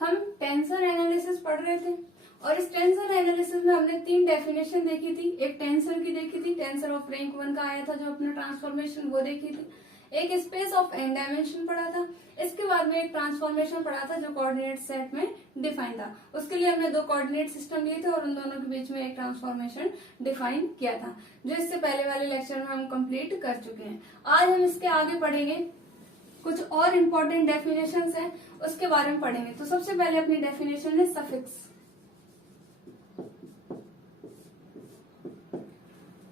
हम tensor analysis पढ़ रहे थे और इस टेंसर एनालिसिस में हमने 3 डेफिनेशन देखी थी। एक टेंसर की देखी थी, टेंसर ऑफ रैंक 1 का आया था जो अपना ट्रांसफॉर्मेशन, वो देखी थी। एक स्पेस ऑफ n डायमेंशन पढ़ा था। इसके बाद में एक ट्रांसफॉर्मेशन पढ़ा था जो कोऑर्डिनेट सेट में डिफाइन था। उसके लिए हमने 2 कोऑर्डिनेट सिस्टम लिए थे और उन दोनों के बीच में एक ट्रांसफॉर्मेशन डिफाइन किया था, जो इससे पहले वाले लेक्चर में हम कंप्लीट कर चुके हैं। आज हम इसके आगे पढ़ेंगे, कुछ और इम्पोर्टेंट डेफिनेशंस हैं उसके बारे में पढ़ेंगे। तो सबसे पहले अपनी डेफिनेशन है सफिक्स।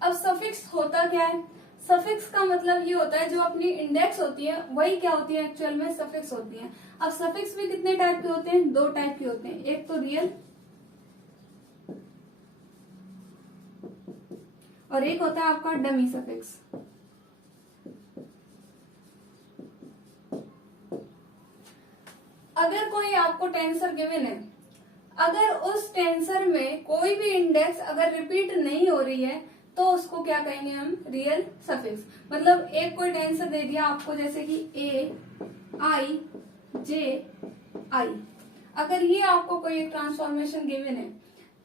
अब सफिक्स होता क्या है? सफिक्स का मतलब ये होता है जो अपनी इंडेक्स होती है वही क्या होती है एक्चुअल में सफिक्स होती है। अब सफिक्स भी कितने टाइप के होते हैं? 2 टाइप के होते हैं। एक तो रियल और एक होता है आपका डमी सफिक्स। अगर कोई आपको टेंसर गिवन है, अगर उस टेंसर में कोई भी इंडेक्स अगर रिपीट नहीं हो रही है तो उसको क्या कहेंगे हम? Real suffix. मतलब एक कोई टेंसर दे दिया आपको जैसे कि a i j i, अगर ये आपको कोई एक ट्रांसफॉर्मेशन गिवन है,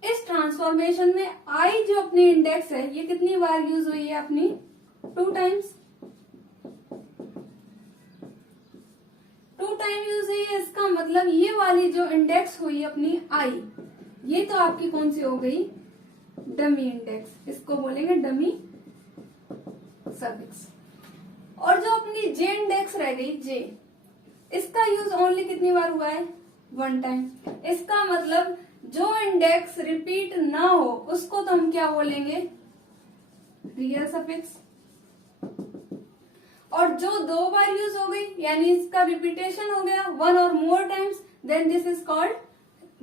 इस ट्रांसफॉर्मेशन में i जो अपनी इंडेक्स है ये कितनी बार यूज हुई है? अपनी 2 टाइम्स। 2 टाइम यूज हुई है, इसका मतलब ये वाली जो इंडेक्स हुई अपनी i, ये तो आपकी कौन सी हो गई? Dummy index. इसको बोलेंगे डमी सफिक्स। और जो अपनी जे इंडेक्स रह गई जे, इसका यूज ओनली कितनी बार हुआ है? 1 टाइम। इसका मतलब जो इंडेक्स रिपीट ना हो उसको तो हम क्या बोलेंगे? Real suffix. और जो 2 बार यूज हो गई यानी इसका रिपीटेशन हो गया 1 और more times, then this is called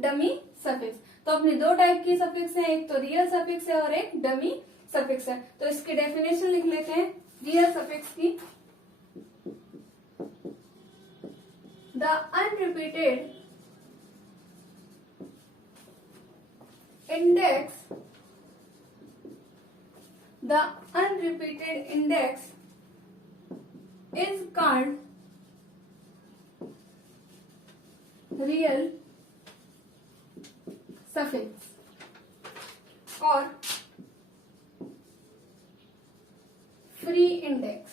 dummy suffix. तो अपनी 2 टाइप की सफिक्स है, एक तो रियल सफिक्स है और एक डमी सफिक्स है। तो इसकी डेफिनेशन लिख लेते हैं रियल सफिक्स की। The unrepeated index, the unrepeated index is called real suffix और फ्री इंडेक्स।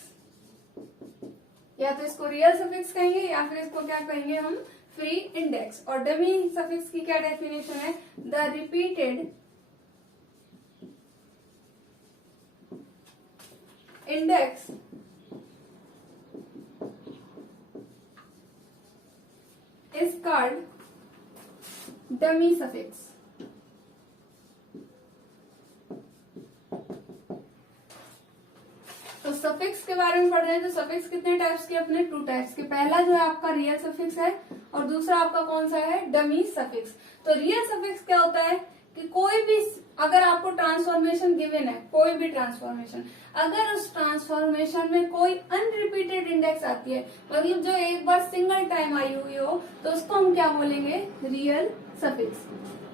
या तो इसको रियल सफिक्स कहेंगे या फिर इसको क्या कहेंगे हम? Free index. और डमी सफिक्स की क्या डेफिनेशन है? The repeated index is called dummy suffix। तो सफिक्स के बारे में पढ़ रहे हैं। तो सफिक्स कितने टाइप्स के? अपने 2 टाइप्स के। पहला जो है आपका रियल सफिक्स है और दूसरा आपका कौन सा है? Dummy suffix. तो रियल सफिक्स क्या होता है कि कोई भी अगर आपको ट्रांसफॉर्मेशन गिवन है, कोई भी ट्रांसफॉर्मेशन, अगर उस ट्रांसफॉर्मेशन में कोई अनरिपीटेड इंडेक्स आती है, मतलब जो एक बार सिंगल टाइम आई हुई हो, तो उसको हम क्या बोलेंगे? Real suffix.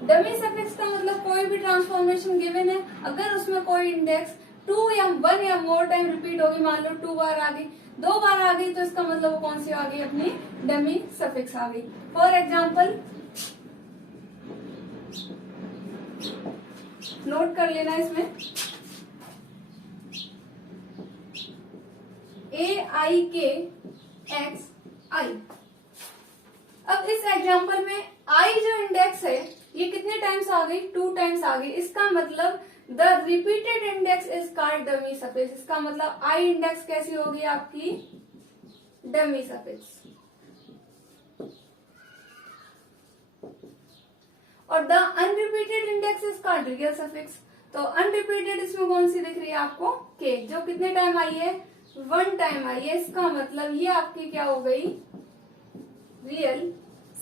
डमी सफिक्स का मतलब कोई भी ट्रांसफॉर्मेशन गिवन है, अगर उसमें कोई इंडेक्स 2 या 1 या मोर टाइम रिपीट होगी, मान लो 2 बार आ गई, 2 बार आ गई, तो इसका मतलब वो कौन सी आ गई? अपनी डमी सफिक्स आ गई। फॉर एग्जाम्पल नोट कर लेना इसमें AIKXI। अब इस एग्जाम्पल में I जो इंडेक्स है ये कितने टाइम्स आ गई? 2 टाइम्स आ गई। इसका मतलब the repeated index is called dummy suffix. इसका मतलब I इंडेक्स कैसी होगी? आपकी डमी सफिक्स। और the unrepeated index is called real suffix. तो अनरिपीटेड इसमें कौन सी दिख रही है आपको? के, जो कितने टाइम आई है? 1 टाइम आई है। इसका मतलब ये आपकी क्या हो गई? Real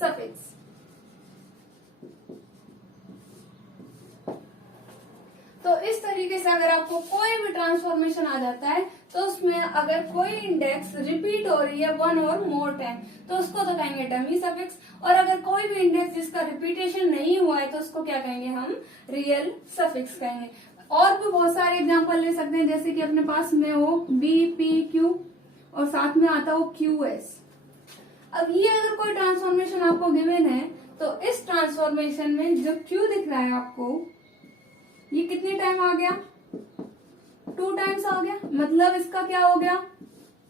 suffix. तो इस तरीके से अगर आपको कोई भी ट्रांसफॉर्मेशन आ जाता है तो उसमें अगर कोई इंडेक्स रिपीट हो रही है 1 और मोर टाइम तो उसको तो कहेंगे डमी सफिक्स। और अगर कोई भी इंडेक्स जिसका रिपीटेशन नहीं हुआ है तो उसको क्या कहेंगे हम? रियल सफिक्स कहेंगे। और भी बहुत सारे एग्जांपल ले सकते हैं, जैसे कि अपने पास में हो BPQ और साथ में आता हो QS। अब ये अगर कोई ट्रांसफॉर्मेशन आपको गिवन है तो इस ट्रांसफॉर्मेशन में जो Q दिख रहा है आपको, ये कितने टाइम आ गया, 2 टाइम्स आ गया। मतलब इसका क्या हो गया,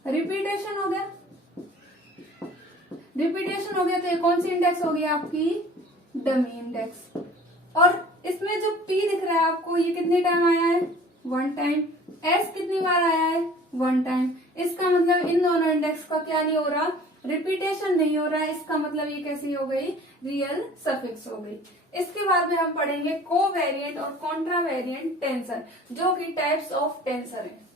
रिपीटेशन हो गया। रिपीटेशन हो गया तो ये कौन सी इंडेक्स होगी आपकी, डमी इंडेक्स। और इसमें जो P दिख रहा है आपको, ये कितने टाइम आया है, 1 टाइम। S कितनी बार आया है, 1 टाइम। इसका मतलब इन दोनों इंडेक्स का क्या नहीं हो रहा, रिपीटेशन नहीं हो रहा है। इसका मतलब ये कैसी हो गई, रियल सफिक्स हो गई। इसके बाद में हम पढ़ेंगे कोवेरिएंट और कॉन्ट्रावेरिएंट टेंसर, जो कि टाइप्स ऑफ टेंसर है।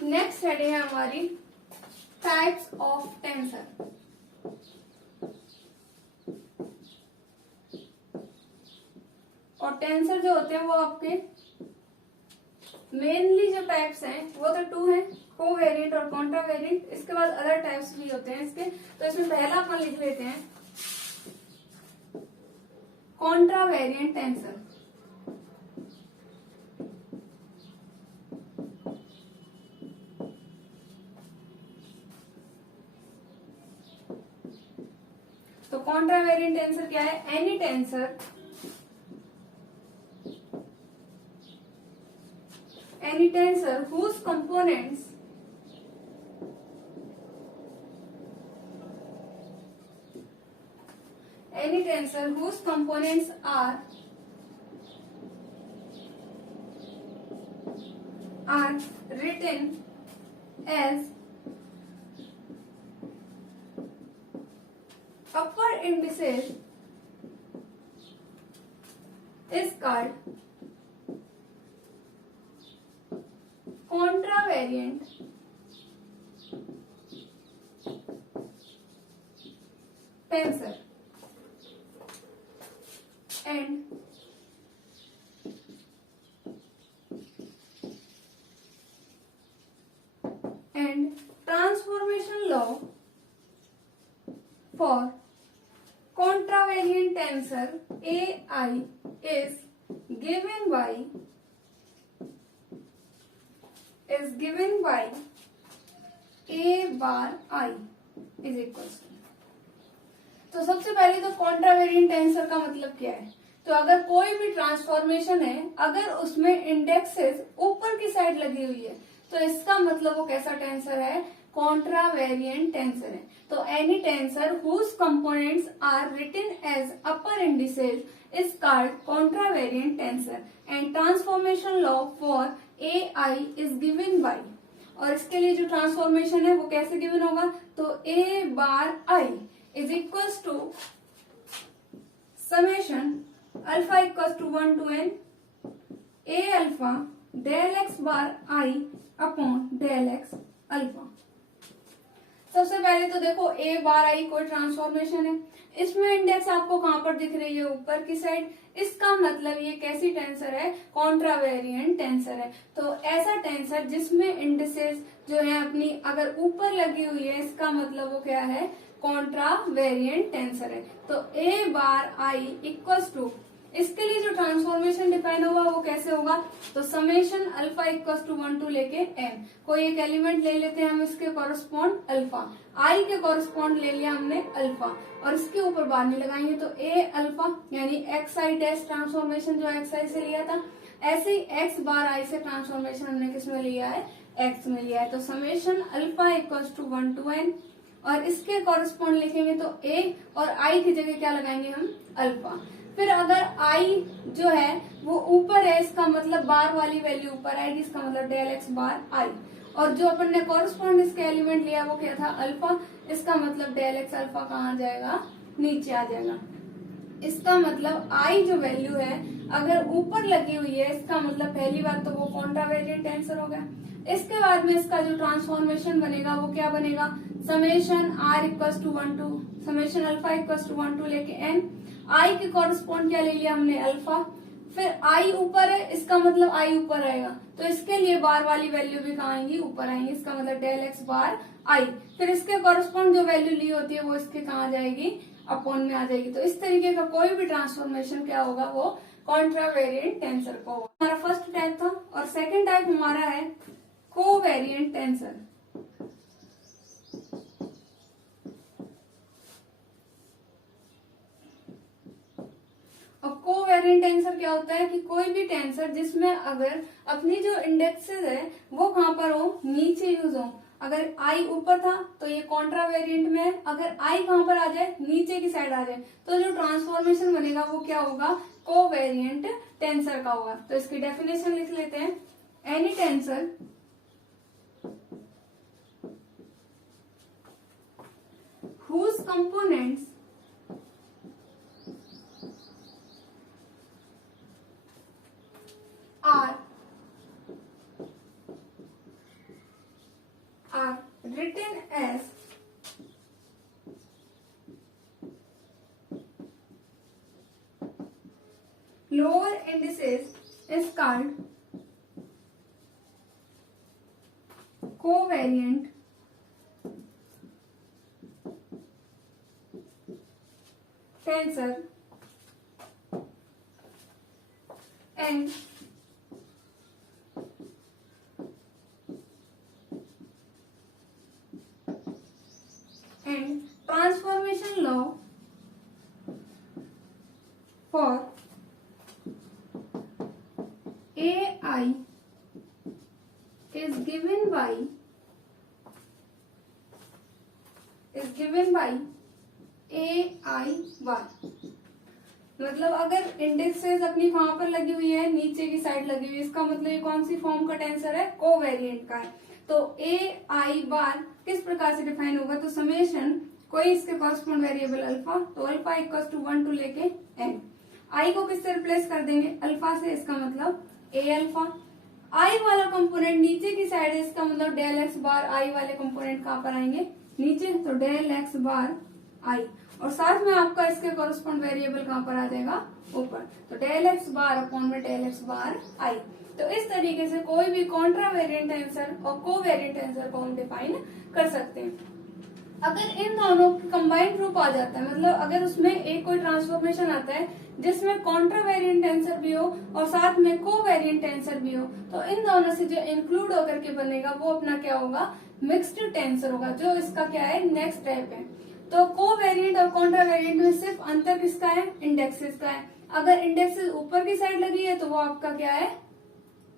नेक्स्ट हेडिंग है हमारी टाइप्स ऑफ टेंसर। और टेंसर जो होते हैं वो आपके मेनली जो टाइप्स हैं वो तो 2 हैं, कोवेरिएंट और कॉन्ट्रावेरिएंट। इसके बाद अदर टाइप्स भी होते हैं इसके। तो इसमें पहला अपन लिख लेते हैं कॉन्ट्रावेरिएंट टेंसर। तो कॉन्ट्रावेरिएंट टेंसर क्या है, any tensor whose components are written as upper indices is called contravariant tensor and transformation law for contravariant tensor AI is given by A bar I is equals to। तो सबसे पहले तो कॉन्ट्रावेरिएंट tensor का मतलब क्या है। तो अगर कोई भी ट्रांसफॉर्मेशन है, अगर उसमें इंडेक्सेस ऊपर की साइड लगी हुई है, तो इसका मतलब वो कैसा टेंसर है, कॉन्ट्रावेरिएंट टेंसर है। तो any tensor whose components are written as upper indices is called contravariant tensor and transformation law for A I is given by. और इसके लिए जो ट्रांसफॉर्मेशन है वो कैसे गिवन होगा, तो A bar I is equals to summation alpha equals to 1 to n A alpha del X bar I upon del X alpha. सबसे पहले तो देखो ए बार आई कोई ट्रांसफॉर्मेशन है, इसमें इंडेक्स आपको कहां पर दिख रही है, ऊपर की साइड। इसका मतलब ये कैसी टेंसर है, कॉन्ट्रावेरिएंट टेंसर है। तो ऐसा टेंसर जिसमें इंडिसेस जो है अपनी अगर ऊपर लगी हुई है, इसका मतलब वो क्या है, कॉन्ट्रावेरिएंट टेंसर है। तो A bar I equals to, इसके लिए जो ट्रांसफॉर्मेशन डिफाइन होगा वो कैसे होगा, तो summation alpha equals to 1 to लेके n। कोई एक एलिमेंट ले लेते हैं हम, इसके कॉरेस्पॉन्ड अल्फा, आई के कॉरेस्पॉन्ड ले लिया हमने अल्फा, और इसके ऊपर बार नहीं लगाएंगे तो ए अल्फा यानी एक्स आई डैश ट्रांसफॉर्मेशन जो एक्स आई से लिया था, ऐसे ही एक्स बार आई से ट्रांसफॉर्मेशन हमने किसमें लिया है, एक्स में लिया है। तो summation alpha equals to 1 to n, और इसके कॉरेस्पॉन्ड लिखेंगे तो ए, और आई की जगह क्या लगाएंगे हम, अल्फा। फिर अगर आई जो है वो ऊपर है, इसका मतलब बार वाली वैल्यू ऊपर आएगी, इसका मतलब डेल एक्स बार आई। और जो अपन ने कॉरेस्पॉन्ड इसके एलिमेंट लिया वो क्या था, अल्फा, इसका मतलब डेल एक्स अल्फा कहाँ आ जाएगा, नीचे आ जाएगा। इसका मतलब आई जो वैल्यू है अगर ऊपर लगी हुई है इसका मतलब पहली बात तो वो कॉन्ट्रावेरिएंट टेंसर हो गया। इसके बाद में इसका जो ट्रांसफॉर्मेशन बनेगा वो क्या बनेगा, summation r equal to 1 to summation alpha equal to 1 to लेके n, i के कॉरेस्पॉन्ड क्या ले लिया हमने अल्फा, फिर i ऊपर है इसका मतलब i ऊपर आएगा, तो इसके लिए बार वाली वैल्यू भी कहाँ आएंगी, ऊपर आएंगी, इसका मतलब डेल एक्स बार i, फिर इसके कॉरेस्पॉन्ड जो वैल्यू ली होती है वो इसके कहाँ आ जाएगी, अपॉन में आ जाएगी। तो इस तरीके का कोई भी ट्रांसफॉर्मेशन क्या होगा, वो कॉन्ट्रावेरिएंट टेंसर का होगा। हमारा फर्स्ट टाइप था, और सेकंड टाइप हमारा है कोवेरिएंट टेंसर। और कोवेरिएंट टेंसर क्या होता है कि कोई भी टेंसर जिसमें अगर अपनी जो इंडेक्सेस है वो कहाँ पर हो, नीचे यूज हो। अगर i ऊपर था तो ये कॉन्ट्रावेरिएंट में है, अगर i कहाँ पर आ जाए, नीचे की साइड आ जाए, तो जो ट्रांसफॉर्मेशन बनेगा वो क्या होगा, कोवेरिएंट टेंसर का होगा। तो इसकी डेफिनेशन लिख लेते हैं, any tensor whose components are written as lower indices is called covariant tensor, and transformation law for AI is given by AI बार। मतलब अगर इंडेक्सेस अपनी वहां पर लगी हुई है, नीचे की साइड लगी हुई है, इसका मतलब ये कौन सी फॉर्म का टेंसर है, कोवेरिएंट का है। तो AI बार किस प्रकार से डिफाइन होगा, तो समेशन कोई इसके कॉरेस्पॉन्ड वेरिएबल अल्फा, तो अल्फा इक्वल टू 1 टू लेके n, i को किससे रिप्लेस कर देंगे, अल्फा से, इसका मतलब a अल्फा। i वाला कंपोनेंट नीचे की साइड है, इसका मतलब डेल एक्स बार i वाले कंपोनेंट कहाँ पर आएंगे, नीचे, तो डेल एक्स बार i, और साथ में आपका इसके कॉरेस्पॉन्ड वेरिएबल कहाँ पर आ जाएगा, ऊपर, तो डेल एक्स बार अपॉन में डेल एक्स बार i। तो इस तरीके से कोई भी कॉन्ट्रावेरिएंट टेंसर और कोवेरिएंट टेंसर को हम डिफाइन कर सकते हैं। अगर इन दोनों की कंबाइंड रूप आ जाता है, मतलब अगर उसमें एक कोई ट्रांसफॉर्मेशन आता है जिसमें कॉन्ट्रावेरिएंट टेंसर भी हो और साथ में कोवेरिएंट टेंसर भी हो, तो इन दोनों से जो इंक्लूड होकर के बनेगा वो अपना क्या होगा, मिक्स्ड टेंसर होगा, जो इसका क्या है, नेक्स्ट टाइप है। तो कोवेरिएंट और कॉन्ट्रावेरिएंट में सिर्फ अंतर किसका है, इंडेक्सेस का है। अगर इंडेक्सेस ऊपर की साइड लगी है तो वो आपका क्या है,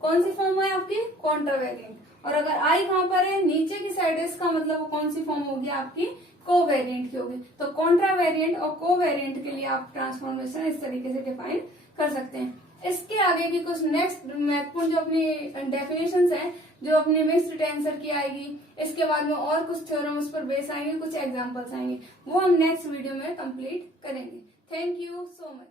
कौन सी फॉर्म है आपकी, कॉन्ट्रावेरिएंट, और अगर i कहाँ पर है, नीचे की साइड है, इसका मतलब वो कौन सी फॉर्म होगी आपकी, कोवेरिएंट की होगी। तो कॉन्ट्रावेरिएंट और कोवेरिएंट के लिए आप ट्रांसफॉर्मेशन इस तरीके से डिफाइन कर सकते हैं। इसके आगे की कुछ नेक्स्ट महत्वपूर्ण जो अपनी डेफिनेशंस हैं, जो अपने मिक्स्ड टेंसर की आएगी, इसके बाद में और कुछ थ्योरम उस पर बेस आएंगे, कुछ एग्जाम्पल्स आएंगे, वो हम नेक्स्ट वीडियो में कंप्लीट करेंगे। Thank you so much.